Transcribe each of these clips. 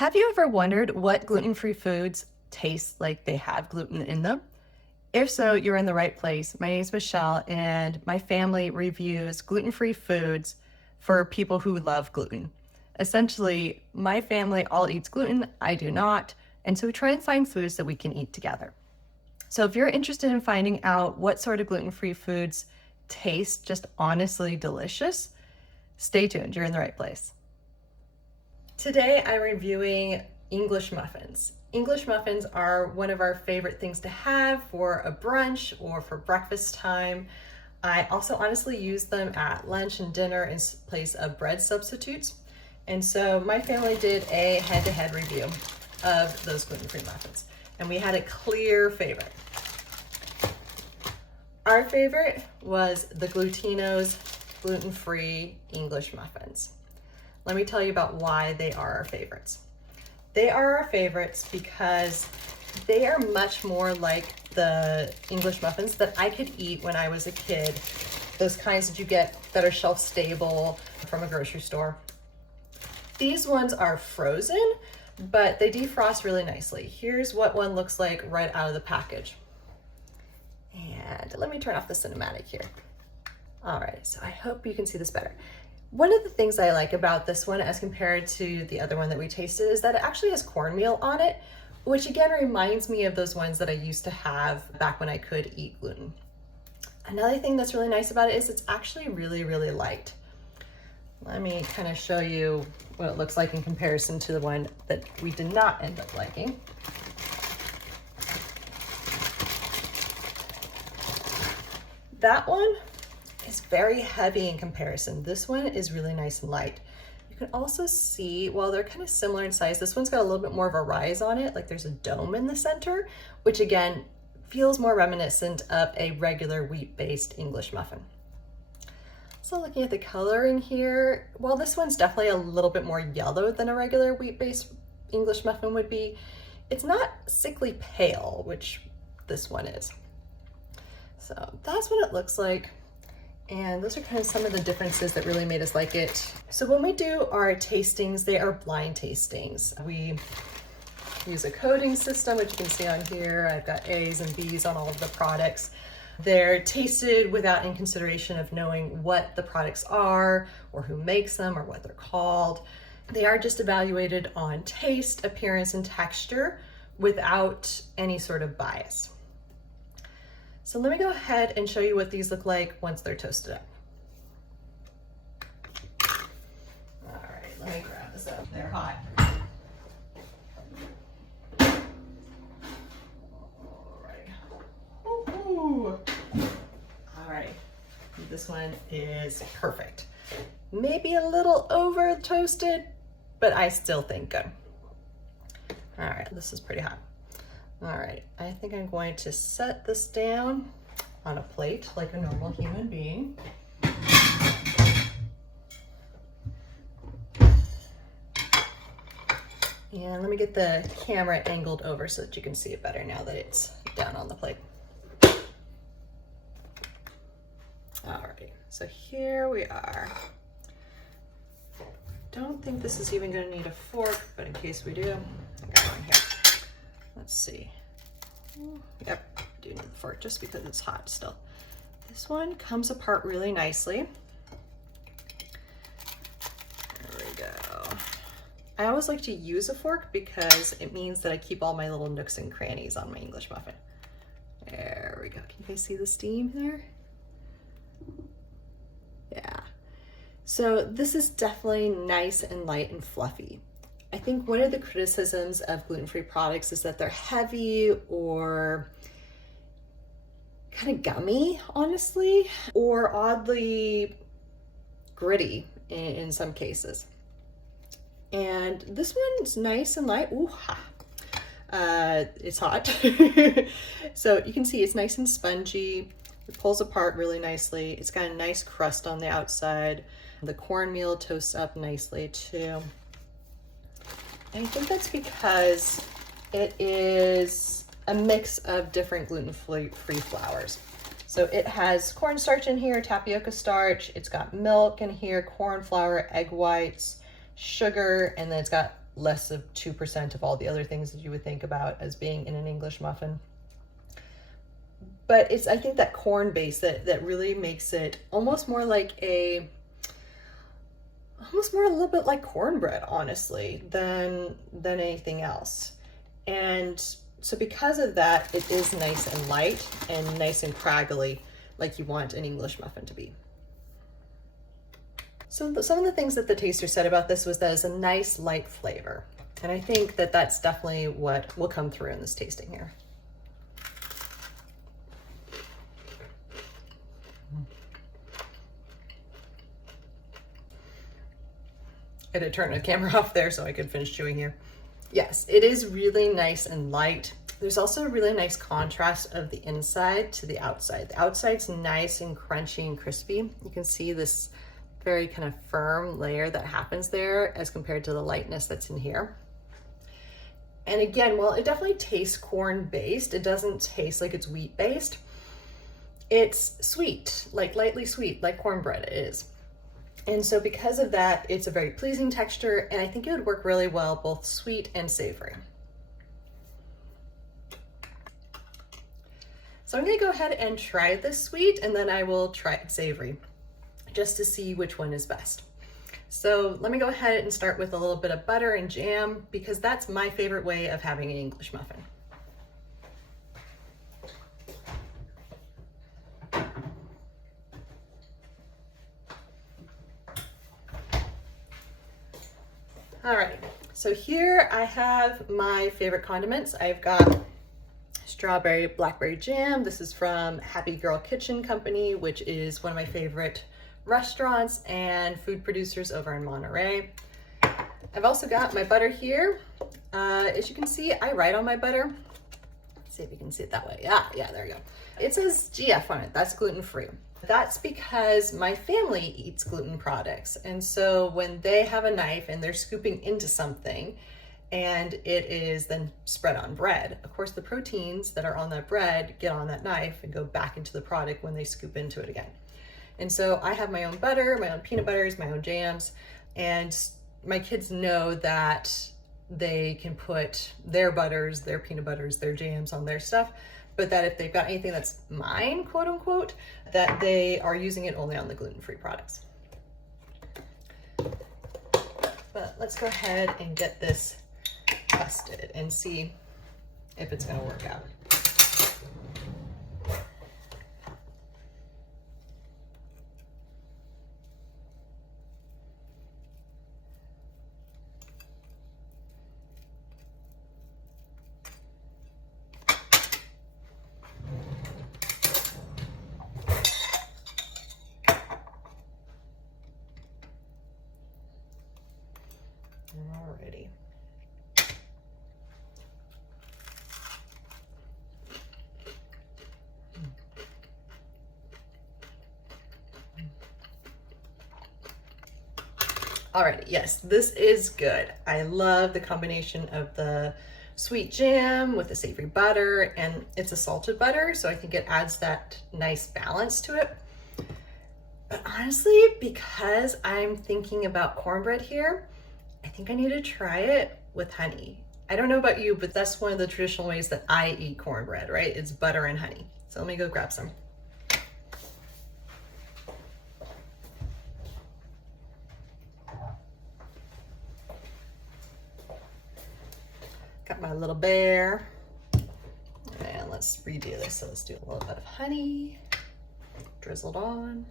Have you ever wondered what gluten-free foods taste like they have gluten in them? If so, you're in the right place. My name is Michelle, and my family reviews gluten-free foods for people who love gluten. Essentially, my family all eats gluten, I do not, and so we try and find foods that we can eat together. So if you're interested in finding out what sort of gluten-free foods taste just honestly delicious, stay tuned, you're in the right place. Today I'm reviewing English muffins. English muffins are one of our favorite things to have for a brunch or for breakfast time. I also honestly use them at lunch and dinner in place of bread substitutes. And so my family did a head-to-head review of those gluten-free muffins, and we had a clear favorite. Our favorite was the Glutino's gluten-free English muffins. Let me tell you about why they are our favorites. They are our favorites because they are much more like the English muffins that I could eat when I was a kid. Those kinds that you get that are shelf stable from a grocery store. These ones are frozen, but they defrost really nicely. Here's what one looks like right out of the package. And let me turn off the cinematic here. All right, so I hope you can see this better. One of the things I like about this one as compared to the other one that we tasted is that it actually has cornmeal on it, which again reminds me of those ones that I used to have back when I could eat gluten. Another thing that's really nice about it is it's actually really, really light. Let me kind of show you what it looks like in comparison to the one that we did not end up liking. That one is very heavy in comparison. This one is really nice and light. You can also see, while they're kind of similar in size, this one's got a little bit more of a rise on it, like there's a dome in the center, which again feels more reminiscent of a regular wheat-based English muffin. So looking at the coloring here, while this one's definitely a little bit more yellow than a regular wheat-based English muffin would be, it's not sickly pale, which this one is. So that's what it looks like. And those are kind of some of the differences that really made us like it. So when we do our tastings, they are blind tastings. We use a coding system, which you can see on here. I've got A's and B's on all of the products. They're tasted without in consideration of knowing what the products are or who makes them or what they're called. They are just evaluated on taste, appearance, and texture without any sort of bias. So let me go ahead and show you what these look like once they're toasted up. All right, let me grab this up. They're hot. All right. Ooh. All right, this one is perfect. Maybe a little over toasted, but I still think good. All right, this is pretty hot. All right, I think I'm going to set this down on a plate like a normal human being. And let me get the camera angled over so that you can see it better now that it's down on the plate. All right, so here we are. Don't think this is even gonna need a fork, but in case we do, I got one here. Let's see. Yep, I do need the fork just because it's hot still. This one comes apart really nicely. There we go. I always like to use a fork because it means that I keep all my little nooks and crannies on my English muffin. There we go. Can you guys see the steam there? Yeah. So this is definitely nice and light and fluffy. I think one of the criticisms of gluten-free products is that they're heavy or kind of gummy, honestly, or oddly gritty in some cases. And this one's nice and light. Ooh, it's hot. So you can see it's nice and spongy. It pulls apart really nicely. It's got a nice crust on the outside. The cornmeal toasts up nicely too. And I think that's because it is a mix of different gluten-free flours. So it has cornstarch in here, tapioca starch, it's got milk in here, corn flour, egg whites, sugar, and then it's got less of 2% of all the other things that you would think about as being in an English muffin. But it's, I think, that corn base that really makes it almost more like a little bit like cornbread, honestly, than anything else. And so because of that, it is nice and light and nice and craggly, like you want an English muffin to be. So some of the things that the taster said about this was that it's a nice light flavor. And I think that that's definitely what will come through in this tasting here. I had to turn the camera off there so I could finish chewing here. Yes, it is really nice and light. There's also a really nice contrast of the inside to the outside. The outside's nice and crunchy and crispy. You can see this very kind of firm layer that happens there as compared to the lightness that's in here. And again, while it definitely tastes corn-based, it doesn't taste like it's wheat-based. It's sweet, like lightly sweet, like cornbread is. And so because of that, it's a very pleasing texture, and I think it would work really well, both sweet and savory. So I'm gonna go ahead and try this sweet, and then I will try it savory, just to see which one is best. So let me go ahead and start with a little bit of butter and jam, because that's my favorite way of having an English muffin. All right, so here I have my favorite condiments. I've got strawberry blackberry jam. This is from Happy Girl Kitchen Company, which is one of my favorite restaurants and food producers over in Monterey. I've also got my butter here. As you can see, I write on my butter. Let's see if you can see it that way. Yeah, there you go. It says GF on it, that's gluten-free. That's because my family eats gluten products. And so when they have a knife and they're scooping into something and it is then spread on bread, of course, the proteins that are on that bread get on that knife and go back into the product when they scoop into it again. And so I have my own butter, my own peanut butters, my own jams, and my kids know that they can put their butters, their peanut butters, their jams on their stuff, but that if they've got anything that's mine, quote unquote, that they are using it only on the gluten-free products. But let's go ahead and get this tested and see if it's gonna work out. Alrighty. Alrighty, yes, this is good. I love the combination of the sweet jam with the savory butter, and it's a salted butter, so I think it adds that nice balance to it. But honestly, because I'm thinking about cornbread here, I think I need to try it with honey. I don't know about you, but that's one of the traditional ways that I eat cornbread, right? It's butter and honey. So let me go grab some. Got my little bear. And let's redo this. So let's do a little bit of honey, drizzled on.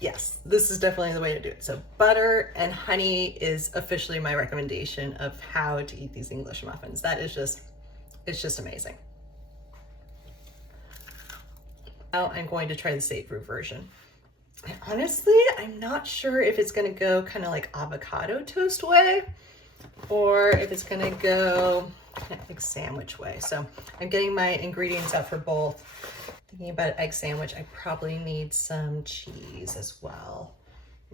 Yes, this is definitely the way to do it. So butter and honey is officially my recommendation of how to eat these English muffins. That is just, it's just amazing. Now I'm going to try the savory version. And honestly, I'm not sure if it's gonna go kind of like avocado toast way or if it's gonna go kind of egg sandwich way. So I'm getting my ingredients out for both. Thinking about an egg sandwich, I probably need some cheese as well.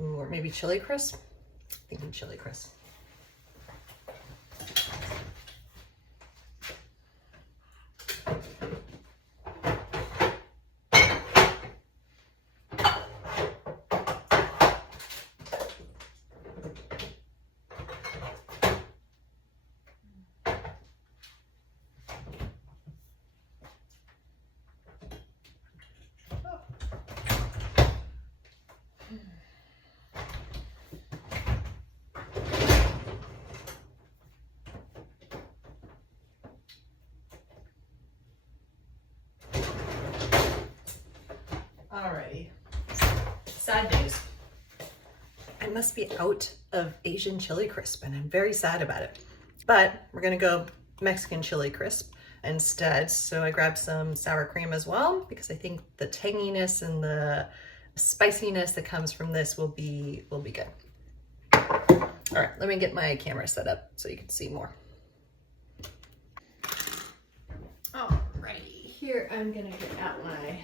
Or maybe chili crisp. Thinking chili crisp. Alrighty, sad news. I must be out of Asian chili crisp and I'm very sad about it. But we're gonna go Mexican chili crisp instead. So I grabbed some sour cream as well because I think the tanginess and the spiciness that comes from this will be good. All right, let me get my camera set up so you can see more. Alrighty, here I'm gonna get out my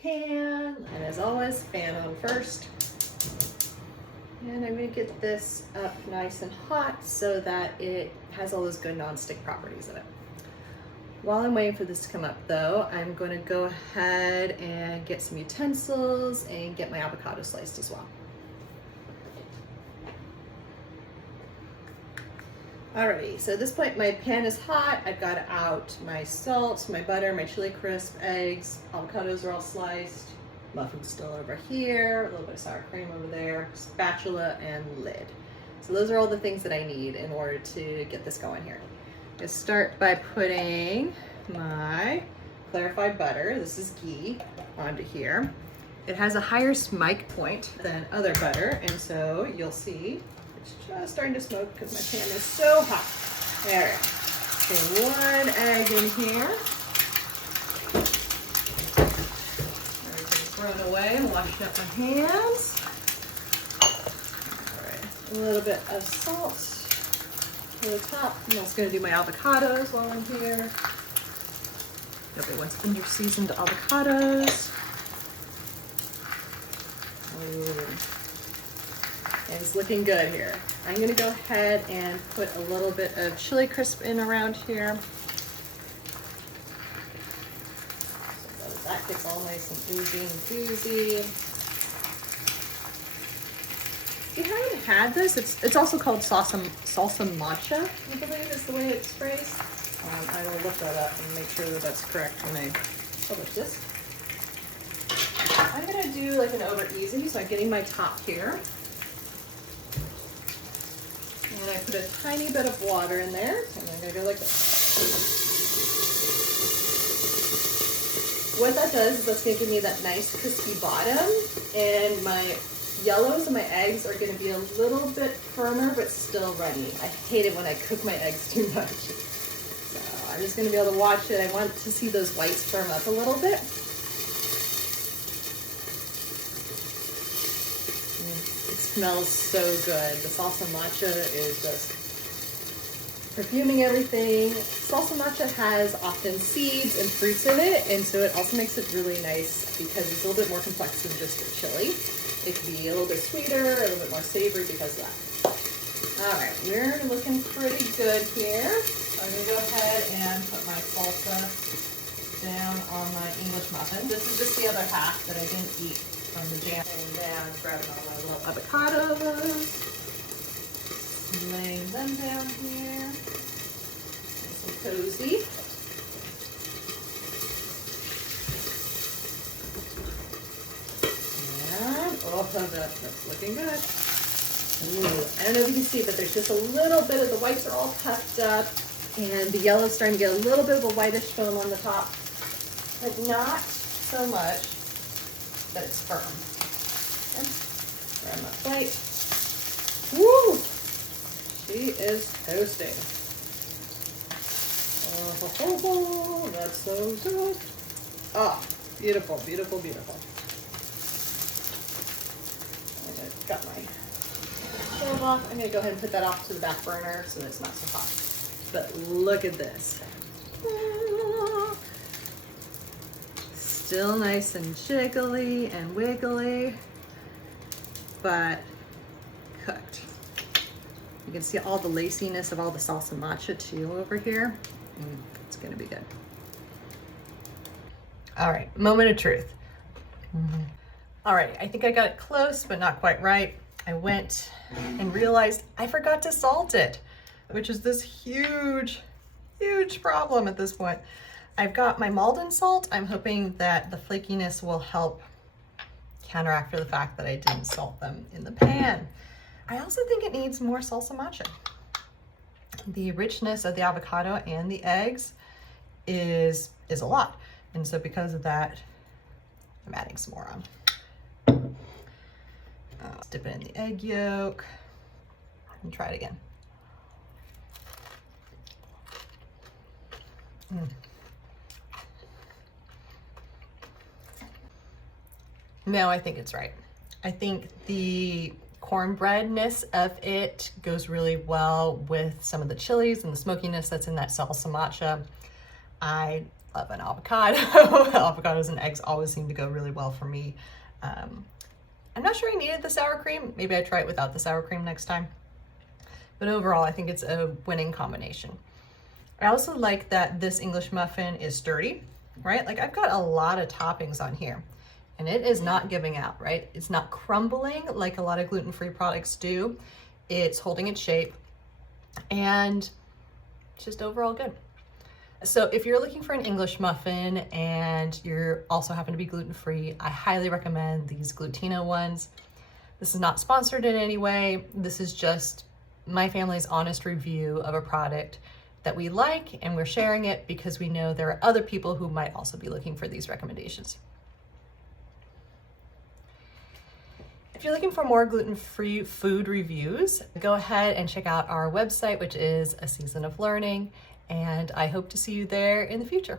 pan, and as always, pan on first. And I'm gonna get this up nice and hot so that it has all those good non-stick properties in it. While I'm waiting for this to come up though, I'm gonna go ahead and get some utensils and get my avocado sliced as well. Alrighty, so at this point my pan is hot. I've got out my salt, my butter, my chili crisp, eggs, avocados are all sliced, muffins still over here, a little bit of sour cream over there, spatula and lid. So those are all the things that I need in order to get this going here. I'm gonna start by putting my clarified butter, this is ghee, onto here. It has a higher smike point than other butter, and so you'll see it's just starting to smoke because my pan is so hot. There we go. Okay, 1 egg in here. Everything's thrown away and washing up my hands. All right, a little bit of salt to the top. I'm also going to do my avocados while I'm here. Nobody wants under-seasoned avocados. Ooh. It's looking good here. I'm gonna go ahead and put a little bit of chili crisp in around here. So that gets all nice and oozy and goozy. If you haven't had this, it's also called salsa matcha, I believe is the way it's phrased. I will look that up and make sure that that's correct when I publish this. I'm gonna do like an over easy, so I'm getting my top here. And I put a tiny bit of water in there, and I'm gonna go like this. What that does is that's gonna give me that nice crispy bottom, and my yellows and my eggs are gonna be a little bit firmer, but still runny. I hate it when I cook my eggs too much. So I'm just gonna be able to watch it. I want to see those whites firm up a little bit. Smells so good. The salsa matcha is just perfuming everything. Salsa matcha has often seeds and fruits in it, and so it also makes it really nice because it's a little bit more complex than just a chili. It can be a little bit sweeter, a little bit more savory because of that. All right, we're looking pretty good here. I'm gonna go ahead and put my salsa down on my English muffin. This is just the other half that I didn't eat from the jam. And then grabbing all my little avocados, laying them down here, nice and cozy. And oh, that's looking good. Ooh, I don't know if you can see, but there's just a little bit of the whites are all puffed up, and the yellow's starting to get a little bit of a whitish film on the top, but not so much that it's firm. Okay. Grab my plate. Woo! She is toasting. Oh, that's so good. Ah, beautiful, beautiful, beautiful. I've got my stove off. I'm gonna go ahead and put that off to the back burner so that it's not so hot. But look at this. Still nice and jiggly and wiggly. but cooked. You can see all the laciness of all the salsa matcha too over here. It's gonna be good. All right, moment of truth. All right, I think I got it close, but not quite right. I went and realized I forgot to salt it, which is this huge, huge problem at this point. I've got my Maldon salt. I'm hoping that the flakiness will help counteract for the fact that I didn't salt them in the pan. I also think it needs more salsa matcha. The richness of the avocado and the eggs is a lot. And so because of that, I'm adding some more on. Let's dip it in the egg yolk and try it again. No, I think it's right. I think the cornbreadness of it goes really well with some of the chilies and the smokiness that's in that salsa matcha. I love an avocado. Avocados and eggs always seem to go really well for me. I'm not sure I needed the sour cream. Maybe I try it without the sour cream next time. But overall, I think it's a winning combination. I also like that this English muffin is sturdy, right? Like I've got a lot of toppings on here and it is not giving out, right? It's not crumbling like a lot of gluten-free products do. It's holding its shape and it's just overall good. So if you're looking for an English muffin and you're also happen to be gluten-free, I highly recommend these Glutino ones. This is not sponsored in any way. This is just my family's honest review of a product that we like, and we're sharing it because we know there are other people who might also be looking for these recommendations. If you're looking for more gluten-free food reviews, go ahead and check out our website, which is A Season of Learning, and I hope to see you there in the future.